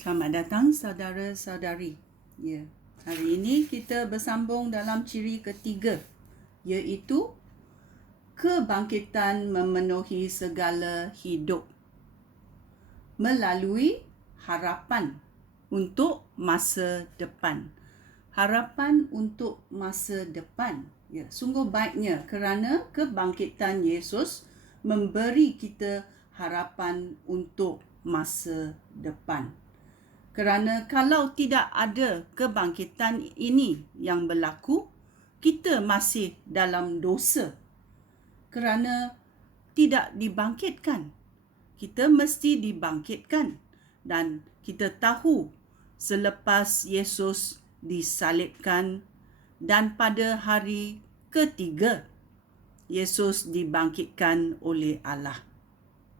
Selamat datang saudara-saudari. Ya, hari ini kita bersambung dalam ciri ketiga, iaitu kebangkitan memenuhi segala hidup melalui harapan untuk masa depan. Harapan untuk masa depan. Ya, sungguh baiknya kerana kebangkitan Yesus memberi kita harapan untuk masa depan. Kerana kalau tidak ada kebangkitan ini yang berlaku, kita masih dalam dosa. Kerana tidak dibangkitkan. Kita mesti dibangkitkan. Dan kita tahu selepas Yesus disalibkan dan pada hari ketiga, Yesus dibangkitkan oleh Allah.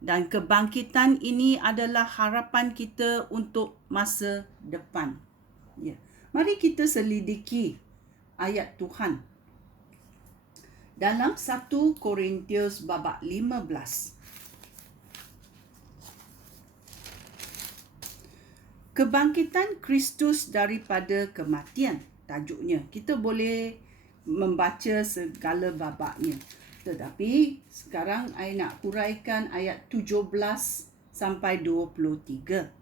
Dan kebangkitan ini adalah harapan kita untuk masa depan. Ya. Mari kita selidiki ayat Tuhan. Dalam 1 Korintius babak 15. Kebangkitan Kristus daripada kematian. Tajuknya. Kita boleh membaca segala babaknya. Tetapi sekarang saya nak huraikan ayat 17 sampai 23.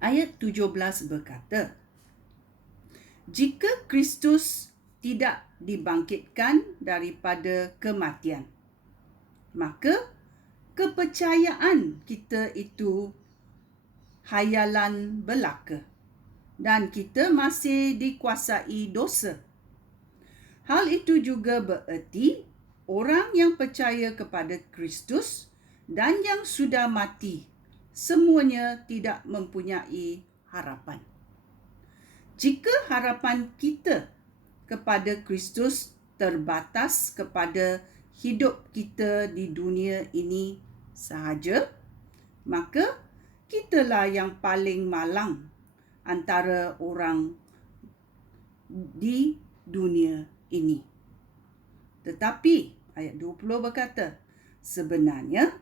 Ayat 17 berkata, jika Kristus tidak dibangkitkan daripada kematian, maka kepercayaan kita itu hayalan belaka dan kita masih dikuasai dosa. Hal itu juga bererti orang yang percaya kepada Kristus dan yang sudah mati, semuanya tidak mempunyai harapan. Jika harapan kita kepada Kristus terbatas kepada hidup kita di dunia ini sahaja, maka kitalah yang paling malang antara orang di dunia ini. Tetapi ayat 20 berkata, sebenarnya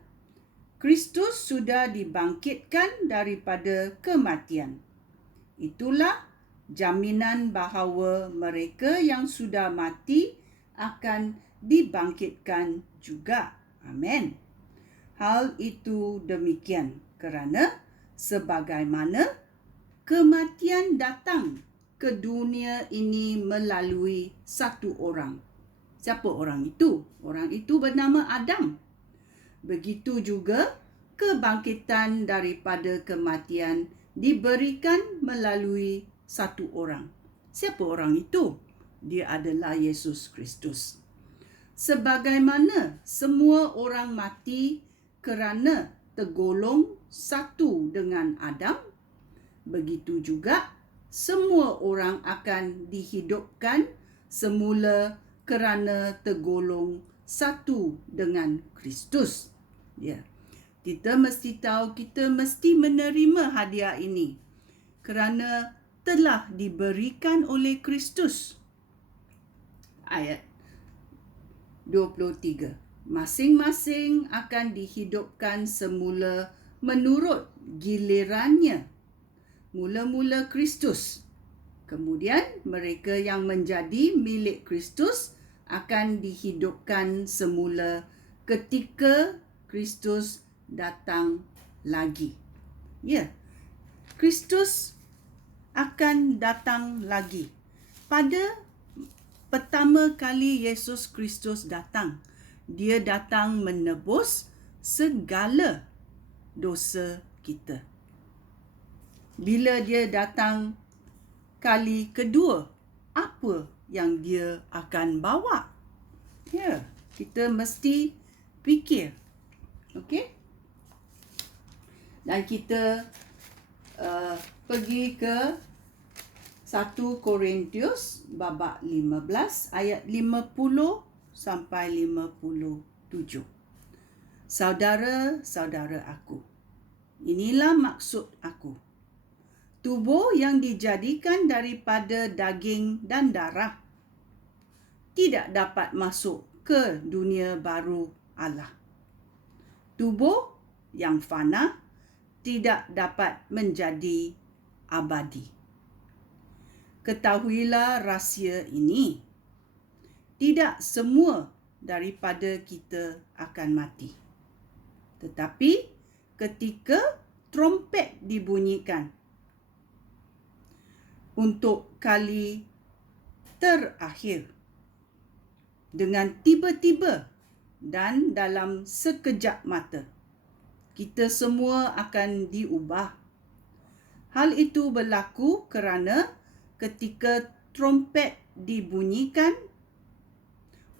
Kristus sudah dibangkitkan daripada kematian. Itulah jaminan bahawa mereka yang sudah mati akan dibangkitkan juga. Amin. Hal itu demikian kerana sebagaimana kematian datang ke dunia ini melalui satu orang. Siapa orang itu? Orang itu bernama Adam. Begitu juga kebangkitan daripada kematian diberikan melalui satu orang. Siapa orang itu? Dia adalah Yesus Kristus. Sebagaimana semua orang mati kerana tergolong satu dengan Adam, begitu juga semua orang akan dihidupkan semula kerana tergolong satu dengan Kristus. Ya. Kita mesti tahu, kita mesti menerima hadiah ini kerana telah diberikan oleh Kristus. Ayat 23. Masing-masing akan dihidupkan semula menurut gilirannya. Mula-mula Kristus. Kemudian mereka yang menjadi milik Kristus akan dihidupkan semula ketika Kristus datang lagi. Ya, Kristus akan datang lagi. Pada pertama kali Yesus Kristus datang, dia datang menebus segala dosa kita. Bila dia datang kali kedua, apa yang dia akan bawa? Ya, kita mesti fikir. Okey? Dan kita pergi ke 1 Korintius babak 15 ayat 50 sampai 57. Saudara-saudara aku, inilah maksud aku. Tubuh yang dijadikan daripada daging dan darah tidak dapat masuk ke dunia baru Allah. Tubuh yang fana tidak dapat menjadi abadi. Ketahuilah rahsia ini. Tidak semua daripada kita akan mati. Tetapi ketika trompet dibunyikan untuk kali terakhir, dengan tiba-tiba dan dalam sekejap mata, kita semua akan diubah. Hal itu berlaku kerana ketika trompet dibunyikan,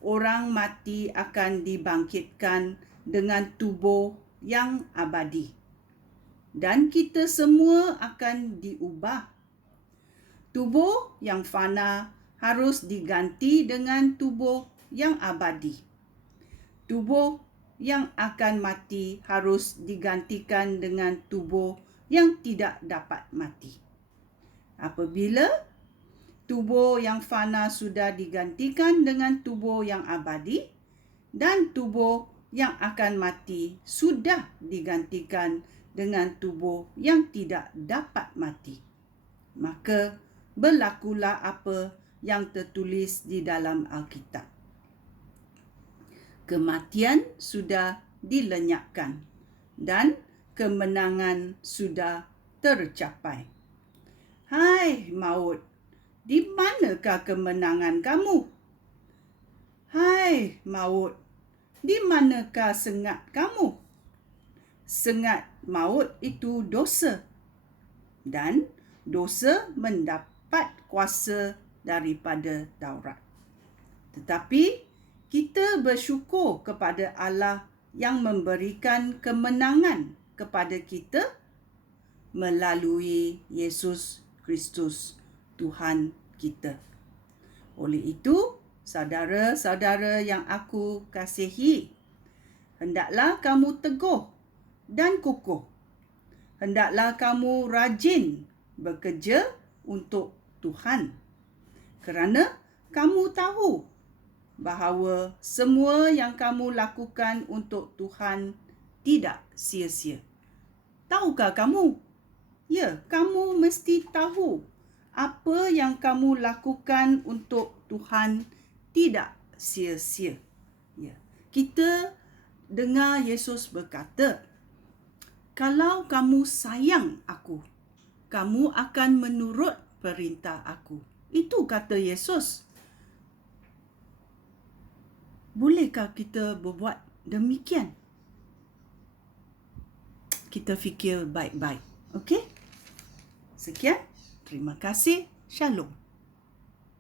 orang mati akan dibangkitkan dengan tubuh yang abadi. Dan kita semua akan diubah. Tubuh yang fana harus diganti dengan tubuh yang abadi. Tubuh yang akan mati harus digantikan dengan tubuh yang tidak dapat mati. Apabila tubuh yang fana sudah digantikan dengan tubuh yang abadi dan tubuh yang akan mati sudah digantikan dengan tubuh yang tidak dapat mati, maka berlakulah apa yang tertulis di dalam Alkitab. Kematian sudah dilenyapkan dan kemenangan sudah tercapai. Hai maut, di manakah kemenangan kamu? Hai maut, di manakah sengat kamu? Sengat maut itu dosa, dan dosa mendapat kuasa daripada Taurat. Tetapi kita bersyukur kepada Allah yang memberikan kemenangan kepada kita melalui Yesus Kristus, Tuhan kita. Oleh itu, saudara-saudara yang aku kasihi, hendaklah kamu teguh dan kukuh. Hendaklah kamu rajin bekerja untuk Tuhan, kerana kamu tahu bahawa semua yang kamu lakukan untuk Tuhan tidak sia-sia. Tahukah kamu? Ya, kamu mesti tahu apa yang kamu lakukan untuk Tuhan tidak sia-sia. Ya. Kita dengar Yesus berkata, kalau kamu sayang aku, kamu akan menurut perintah aku. Itu kata Yesus. Bolehkah kita berbuat demikian? Kita fikir baik-baik. Okey? Sekian. Terima kasih. Shalom.